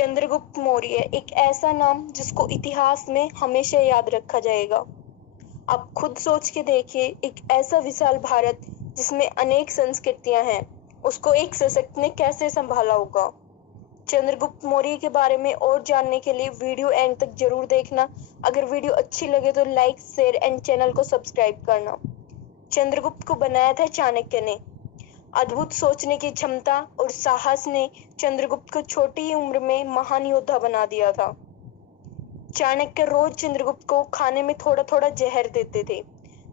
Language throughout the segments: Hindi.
चंद्रगुप्त मौर्य एक ऐसा नाम जिसको इतिहास में हमेशा याद रखा जाएगा। आप खुद सोच के देखिए, एक ऐसा विशाल भारत जिसमें अनेक संस्कृतियां हैं, उसको एक सशक्त ने कैसे संभाला होगा। चंद्रगुप्त मौर्य के बारे में और जानने के लिए वीडियो एंड तक जरूर देखना। अगर वीडियो अच्छी लगे तो लाइक, शेयर एंड चैनल को सब्सक्राइब करना। चंद्रगुप्त को बनाया था चाणक्य ने। अद्भुत सोचने की क्षमता और साहस ने चंद्रगुप्त को छोटी ही उम्र में महान योद्धा बना दिया था। चाणक्य रोज चंद्रगुप्त को खाने में थोड़ा थोड़ा जहर देते थे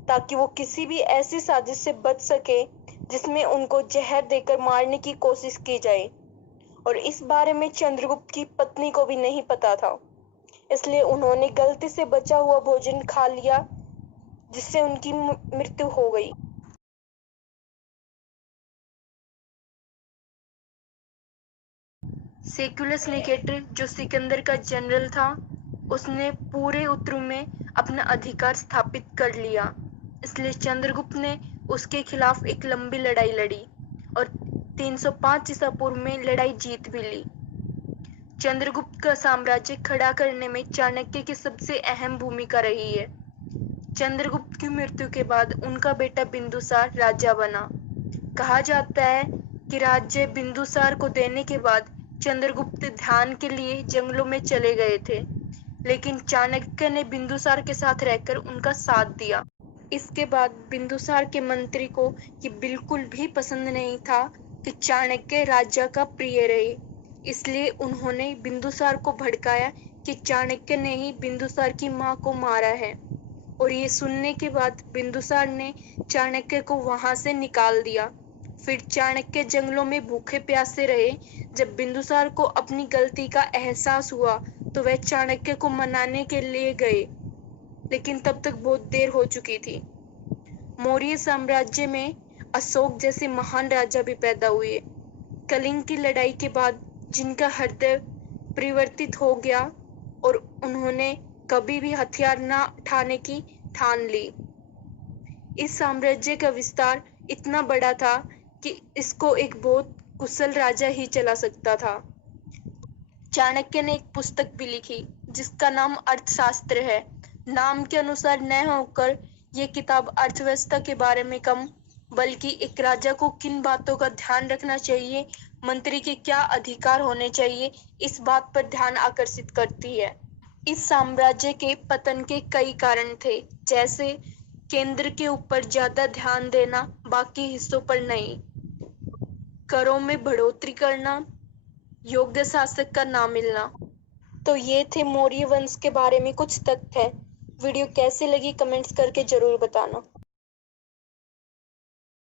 ताकि वो किसी भी ऐसी साजिश से बच सके जिसमें उनको जहर देकर मारने की कोशिश की जाए। और इस बारे में चंद्रगुप्त की पत्नी को भी नहीं पता था, इसलिए उन्होंने गलती से बचा हुआ भोजन खा लिया, जिससे उनकी मृत्यु हो गई। सेक्युलस निकेटर, जो सिकंदर का जनरल था, उसने पूरे उत्तर में अपना अधिकार स्थापित कर लिया। इसलिए चंद्रगुप्त ने उसके खिलाफ एक लंबी लड़ाई लड़ी और 305 ईसा पूर्व में लड़ाई जीत भी ली। चंद्रगुप्त का साम्राज्य खड़ा करने में चाणक्य की सबसे अहम भूमिका रही है। चंद्रगुप्त की मृत्यु के बाद उनका बेटा बिंदुसार राजा बना। कहा जाता है कि राज्य बिंदुसार को देने के बाद चंद्रगुप्त ध्यान के लिए जंगलों में चले गए थे, लेकिन चाणक्य ने बिंदुसार के साथ रहकर उनका साथ दिया। इसके बाद बिंदुसार के मंत्री को ये बिल्कुल भी पसंद नहीं था कि चाणक्य राजा का प्रिय रहे, इसलिए उन्होंने बिंदुसार को भड़काया कि चाणक्य ने ही बिंदुसार की मां को मारा है। और ये सुनने के बाद बिंदुसार ने चाणक्य को वहां से निकाल दिया। फिर चाणक्य जंगलों में भूखे प्यासे रहे। जब बिंदुसार को अपनी गलती का एहसास हुआ तो वह चाणक्य को मनाने के लिए गए, लेकिन तब तक बहुत देर हो चुकी थी। मौर्य साम्राज्य में अशोक जैसे महान राजा भी पैदा हुए। कलिंग की लड़ाई के बाद जिनका हृदय परिवर्तित हो गया और उन्होंने कभी भी हथियार न उठाने की ठान ली। इस साम्राज्य का विस्तार इतना बड़ा था कि इसको एक बहुत कुशल राजा ही चला सकता था। चाणक्य ने एक पुस्तक भी लिखी जिसका नाम अर्थशास्त्र है। नाम के अनुसार न होकर ये किताब अर्थव्यवस्था के बारे में कम, बल्कि एक राजा को किन बातों का ध्यान रखना चाहिए, मंत्री के क्या अधिकार होने चाहिए, इस बात पर ध्यान आकर्षित करती है। इस साम्राज्य के पतन के कई कारण थे, जैसे केंद्र के ऊपर ज्यादा ध्यान देना, बाकी हिस्सों पर नहीं, करों में बढ़ोतरी करना, योग्य शासक का ना मिलना। तो ये थे मौर्य वंश के बारे में कुछ तथ्य। वीडियो कैसी लगी कमेंट्स करके जरूर बताना।